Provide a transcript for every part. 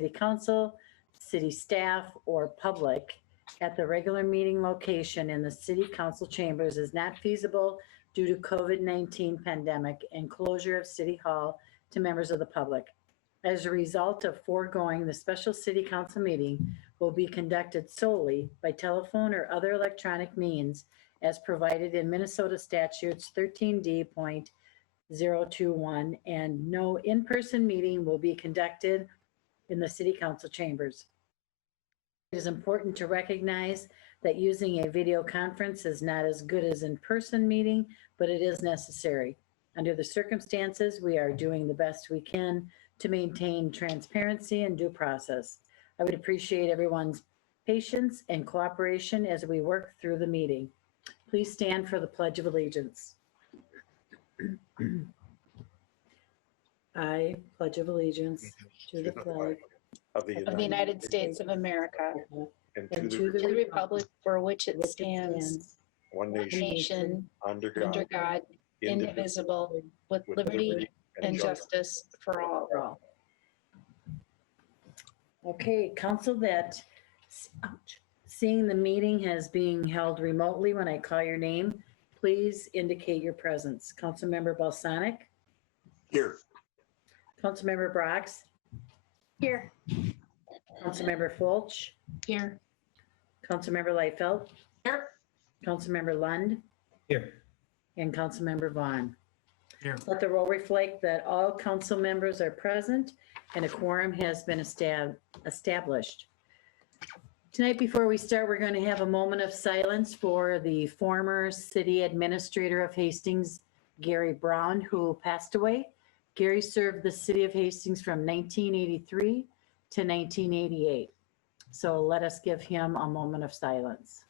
city council, city staff, or public at the regular meeting location in the city council chambers is not feasible due to COVID-19 pandemic and closure of city hall to members of the public. As a result of foregoing, the special city council meeting will be conducted solely by telephone or other electronic means as provided in Minnesota statutes 13D.021, and no in-person meeting will be conducted in the city council chambers. It is important to recognize that using a video conference is not as good as in-person meeting, but it is necessary. Under the circumstances, we are doing the best we can to maintain transparency and due process. I would appreciate everyone's patience and cooperation as we work through the meeting. Please stand for the Pledge of Allegiance. I pledge of allegiance to the flag of the United States of America and and to to the republic for which it stands, one one nation nation, under under God, God, indivisible, with liberty and justice for all. for all. Okay, council, that seeing the meeting has being held remotely, when I call your name, please indicate your presence. Councilmember Balsonic, Here. Councilmember Brox, Here. Councilmember Fulch, Here. Councilmember Lightfeld, Here. Councilmember Lund, Here. and Councilmember Vaughn. Here. Let the roll reflect that all council members are present and a quorum has been established. Tonight, before we start, we're going to have a moment of silence for the former city administrator of Hastings, Gary Brown, who passed away. Gary served the city of Hastings from 1983 to 1988. So let us give him a moment of silence.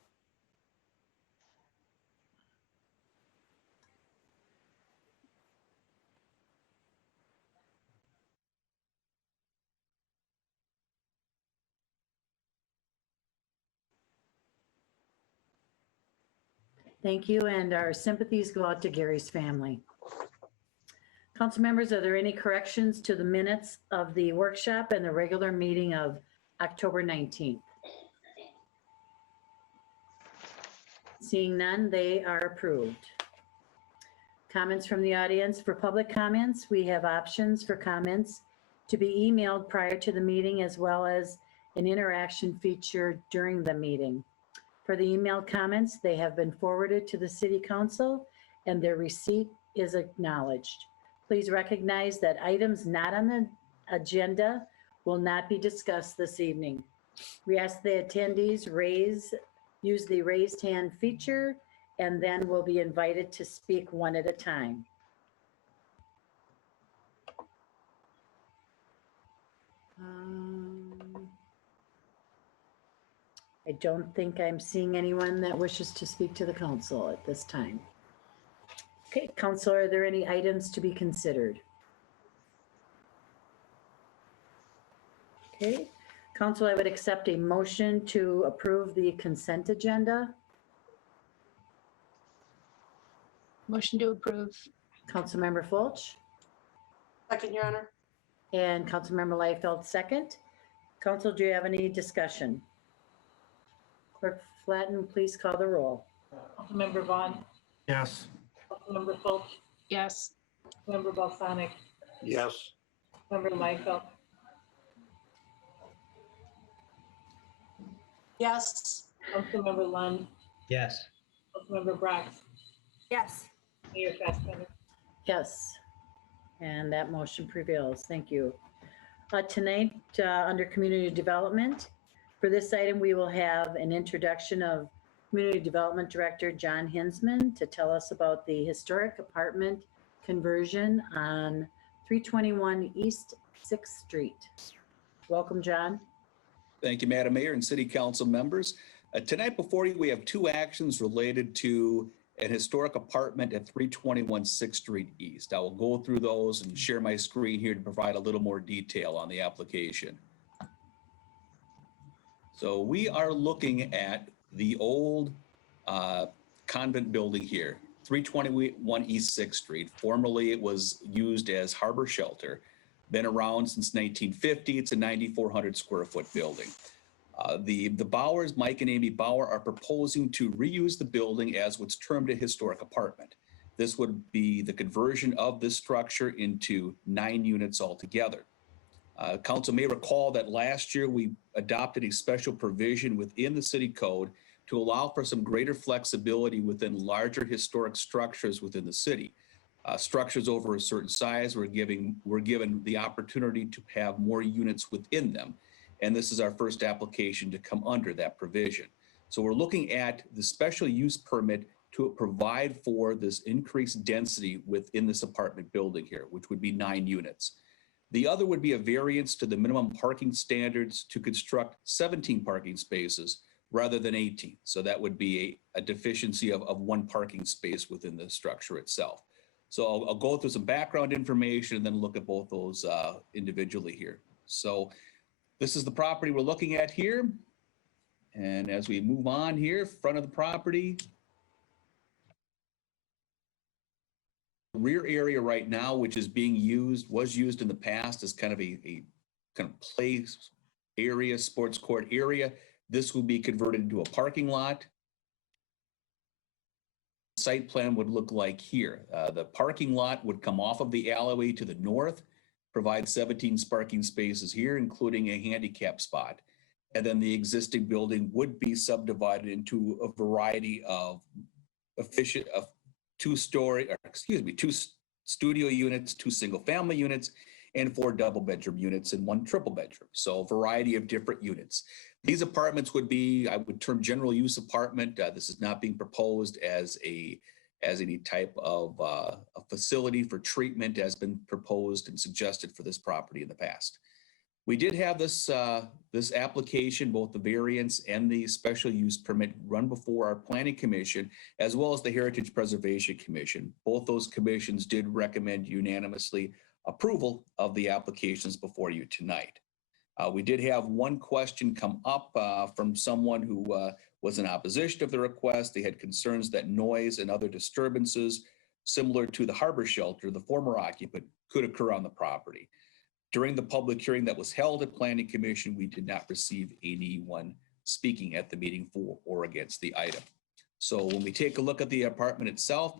Thank you, and our sympathies go out to Gary's family. Council members, are there any corrections to the minutes of the workshop and the regular meeting of October 19th? Seeing none, they are approved. Comments from the audience. For public comments, we have options for comments to be emailed prior to the meeting, as well as an interaction feature during the meeting. For the email comments, they have been forwarded to the city council and their receipt is acknowledged. Please recognize that items not on the agenda will not be discussed this evening. We ask the attendees use the raised hand feature, and then will be invited to speak one at a time. I don't think I'm seeing anyone that wishes to speak to the council at this time. Okay, council, are there any items to be considered? Okay, council, I would accept a motion to approve the consent agenda. Motion to approve. Councilmember Fulch Second, Your Honor. and Councilmember Liefeld, second. Council, do you have any discussion? Clerk Flatten, please call the roll. Councilmember Vaughn, Yes. Councilmember Fulch, Yes. Member Balsonic, Yes. Member Liefeld, Yes. Councilmember Lund, Yes. Councilmember Brox, Yes. Mayor Fassbender. Yes, and that motion prevails. Thank you. Tonight, under community development, for this item, we will have an introduction of Community Development Director John Hinsman to tell us about the historic apartment conversion on 321 East 6th Street. Welcome, John. Thank you, Madam Mayor and City Council members. Tonight before you, we have two actions related to an historic apartment at 321 6th Street East. I will go through those and share my screen here to provide a little more detail on the application. So we are looking at the old convent building here, 321 East 6th Street. Formerly, it was used as Harbor Shelter. been around since 1950. It's a 9,400 square foot building. The Bauers, Mike and Amy Bauer, are proposing to reuse the building as what's termed a historic apartment. This would be the conversion of this structure into 9 units altogether. Council may recall that last year we adopted a special provision within the city code to allow for some greater flexibility within larger historic structures within the city. Structures over a certain size were given the opportunity to have more units within them. And this is our first application to come under that provision. So we're looking at the special use permit to provide for this increased density within this apartment building here, which would be 9 units. The other would be a variance to the minimum parking standards to construct 17 parking spaces rather than 18. So that would be a deficiency of 1 parking space within the structure itself. So I'll go through some background information and then look at both those individually here. So this is the property we're looking at here. And as we move on here, front of the property, rear area right now, which is being used, was used in the past as kind of a kind of play area, sports court area. This will be converted into a parking lot. Site plan would look like here. The parking lot would come off of the alleyway to the north, provide 17 parking spaces here, including a handicap spot. And then the existing building would be subdivided into a variety of two studio units, 2 single family units, and 4 double bedroom units and 1 triple bedroom. So a variety of different units. These apartments would be, I would term, general use apartment. This is not being proposed as any type of a facility for treatment as been proposed and suggested for this property in the past. We did have this application, both the variance and the special use permit, run before our planning commission, as well as the Heritage Preservation Commission. Both those commissions did recommend unanimously approval of the applications before you tonight. We did have one question come up from someone who was in opposition of the request. They had concerns that noise and other disturbances similar to the harbor shelter, the former occupant, could occur on the property. During the public hearing that was held at Planning Commission, we did not receive anyone speaking at the meeting for or against the item. So when we take a look at the apartment itself,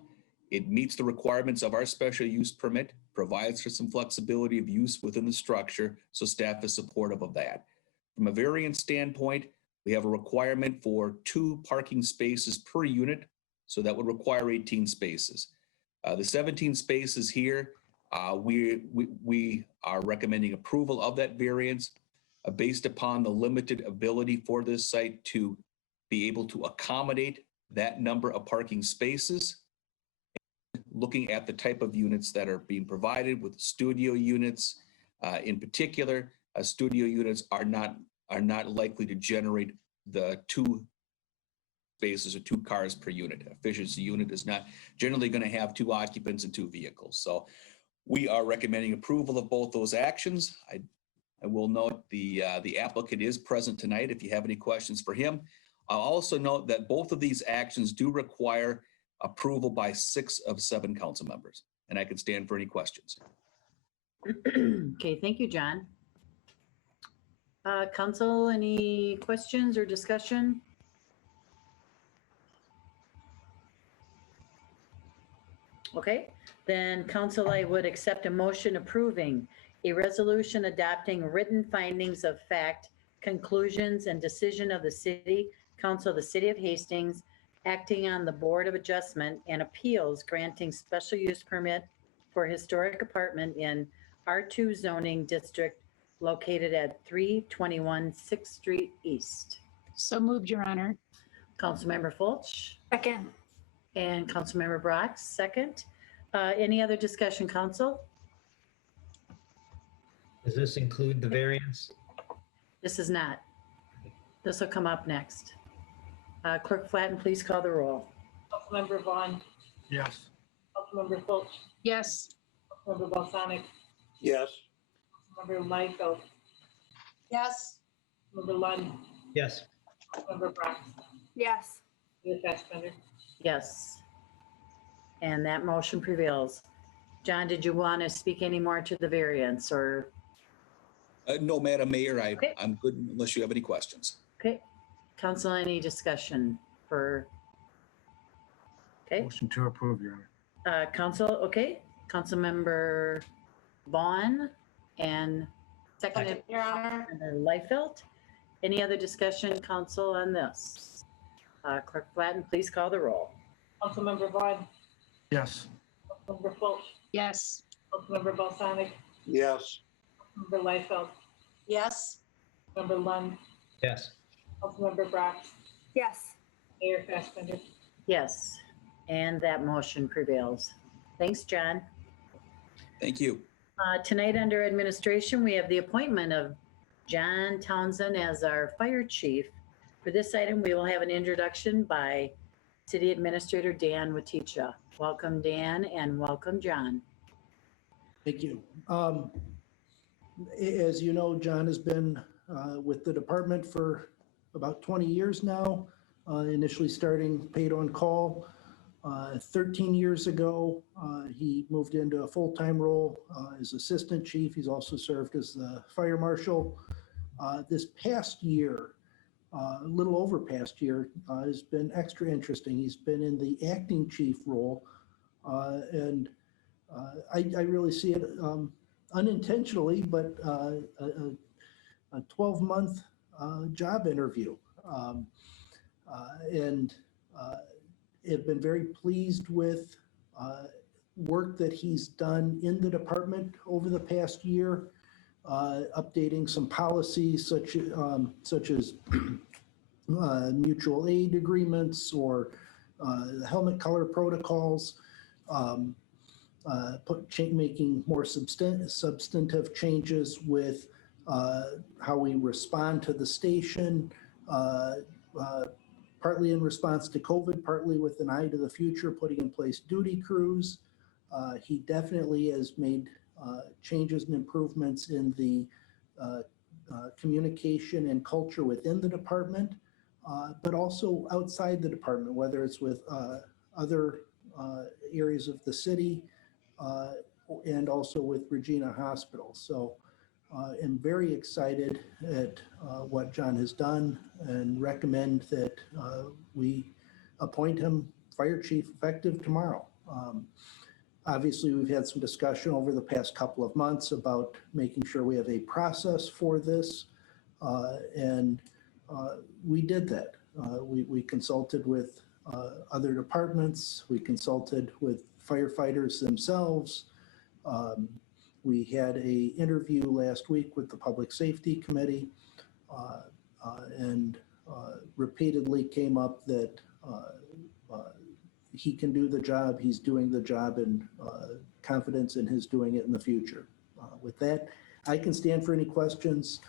it meets the requirements of our special use permit, provides for some flexibility of use within the structure, so staff is supportive of that. From a variance standpoint, we have a requirement for 2 parking spaces per unit, so that would require 18 spaces. The 17 spaces here, we are recommending approval of that variance based upon the limited ability for this site to be able to accommodate that number of parking spaces. Looking at the type of units that are being provided with studio units, in particular, studio units are not likely to generate the 2 spaces or 2 cars per unit. Efficiency unit is not generally going to have 2 occupants and 2 vehicles. So we are recommending approval of both those actions. I will note the applicant is present tonight if you have any questions for him. I'll also note that both of these actions do require approval by 6 of 7 council members, and I can stand for any questions. Okay, thank you, John. Council, any questions or discussion? Okay, then council, I would accept a motion approving a resolution adopting written findings of fact, conclusions, and decision of the City Council of the City of Hastings, acting on the Board of Adjustment and Appeals granting special use permit for historic apartment in R2 zoning district located at 321 6th Street East. So moved, Your Honor. Councilmember Fulch Second. and Councilmember Brock, second. Any other discussion, council? Does this include the variance? This is not. This will come up next. Clerk Flatten, please call the roll. Councilmember Vaughn, Yes. Councilmember Fulch, Yes. Councilmember Balsonic, Yes. Councilmember Michael, Yes. Councilmember Lund, Yes. Councilmember Brock, Yes. Mayor Fassbender. Yes. And that motion prevails. John, did you want to speak any more to the variance or, No, Madam Mayor, Okay. I'm good unless you have any questions. okay, council, any discussion for? Okay, Motion to approve, Your Honor. council, okay, Councilmember Vaughn and Seconded, Your Honor. Member Liefeld. Any other discussion, council, on this? Clerk Flatten, please call the roll. Councilmember Vaughn, Yes. Councilmember Fulch, Yes. Councilmember Balsanic, Yes. Councilmember Liefeld, Yes. Member Lund, Yes. Councilmember Brock, Yes. Mayor Fassbender. Yes, and that motion prevails. Thanks, John. Thank you. Tonight, under administration, we have the appointment of John Townsend as our fire chief. For this item, we will have an introduction by City Administrator Dan Waticha. Welcome, Dan, and welcome, John. Thank you. As you know, John has been with the department for about 20 years now, initially starting paid on call. 13 years ago, he moved into a full-time role as assistant chief. He's also served as the fire marshal. This past year, a little over past year, has been extra interesting. He's been in the acting chief role, and I really see it unintentionally, but a 12-month job interview. And have been very pleased with work that he's done in the department over the past year, updating some policies such as mutual aid agreements or helmet color protocols, making more substantive changes with how we respond to the station, partly in response to COVID, partly with an eye to the future, putting in place duty crews. He definitely has made changes and improvements in the communication and culture within the department, but also outside the department, whether it's with other areas of the city and also with Regina Hospital. So am very excited at what John has done and recommend that we appoint him fire chief effective tomorrow. Obviously, we've had some discussion over the past couple of months about making sure we have a process for this, and we did that. We consulted with other departments. We consulted with firefighters themselves. We had an interview last week with the Public Safety Committee and repeatedly came up that he can do the job, he's doing the job, and confidence in his doing it in the future. With that, I can stand for any questions.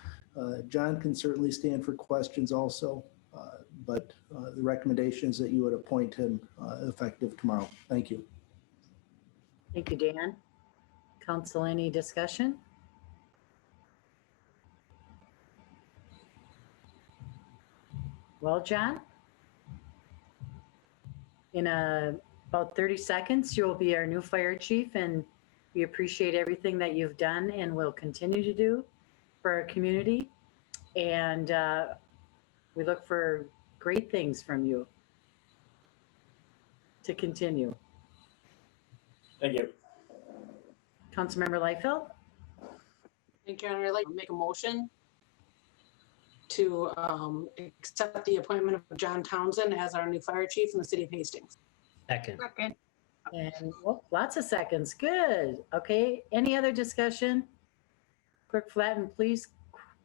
John can certainly stand for questions also, but the recommendation is that you would appoint him effective tomorrow. Thank you. Thank you, Dan. Council, any discussion? Well, John, in about 30 seconds, you'll be our new fire chief, and we appreciate everything that you've done and will continue to do for our community. And we look for great things from you to continue. Thank you. Councilmember Liefeld? Thank you, Your Honor. I'd like to make a motion to accept the appointment of John Townsend as our new fire chief in the city of Hastings. Second. Second. And well, lots of seconds. Good. Okay. Any other discussion? Clerk Flatten, please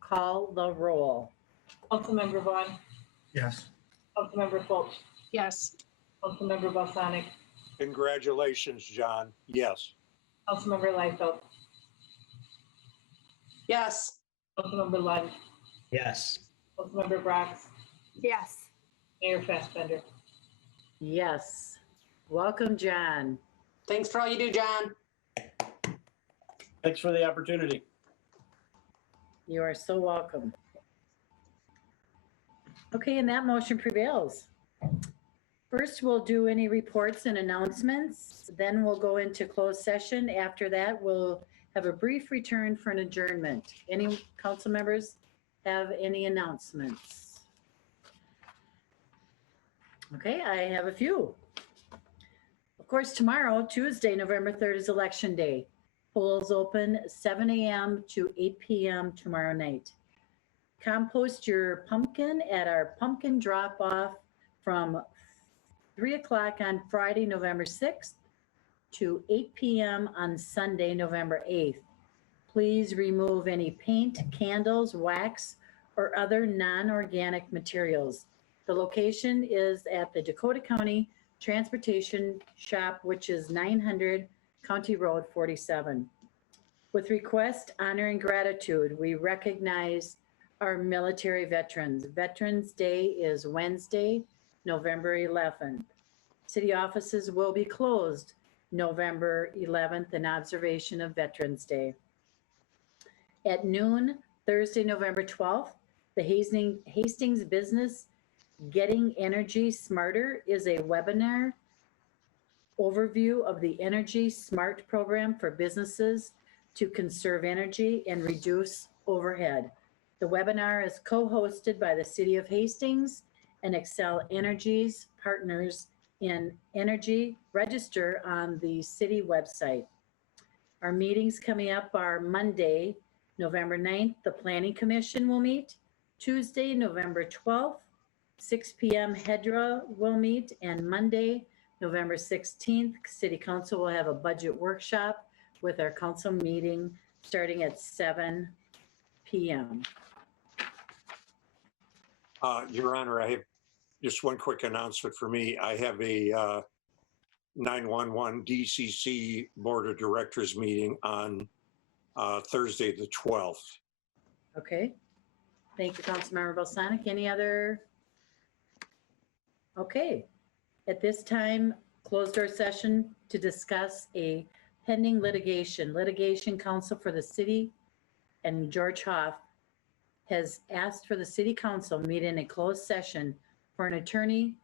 call the roll. Councilmember Vaughn, Yes. Councilmember Fulch, Yes. Councilmember Balsanic, Congratulations, John. Yes. Councilmember Liefeld, Yes. Councilmember Lund, Yes. Councilmember Brock, Yes. Mayor Fassbender. Yes. Welcome, John. Thanks for all you do, John. Thanks for the opportunity. You are so welcome. Okay, and that motion prevails. First, we'll do any reports and announcements, then we'll go into closed session. After that, we'll have a brief return for an adjournment. Any council members have any announcements? Okay, I have a few. Of course, tomorrow, Tuesday, November 3rd is Election Day. Polls open 7 a.m. to 8 p.m. tomorrow night. Compost your pumpkin at our pumpkin drop-off from 3 o'clock on Friday, November 6th to 8 p.m. on Sunday, November 8th. Please remove any paint, candles, wax, or other non-organic materials. The location is at the Dakota County Transportation Shop, which is 900 County Road 47. With request, honor, and gratitude, we recognize our military veterans. Veterans Day is Wednesday, November 11th. City offices will be closed November 11th in observation of Veterans Day. At noon, Thursday, November 12th, the Hastings Business Getting Energy Smarter is a webinar overview of the Energy Smart program for businesses to conserve energy and reduce overhead. The webinar is co-hosted by the City of Hastings and Excel Energy's partners in energy. Register on the city website. Our meetings coming up are Monday, November 9th, the Planning Commission will meet. Tuesday, November 12th, 6 p.m. Hedra will meet, and Monday, November 16th, City Council will have a budget workshop with our council meeting starting at 7 p.m. Your Honor, I have just one quick announcement for me. I have a 911 DCC Board of Directors meeting on Thursday, the 12th. Okay. Thank you, Councilmember Balsonic. Any other? Okay. At this time, closed door session to discuss a pending litigation. Litigation Counsel for the City and George Hoff has asked for the City Council meet in a closed session for an attorney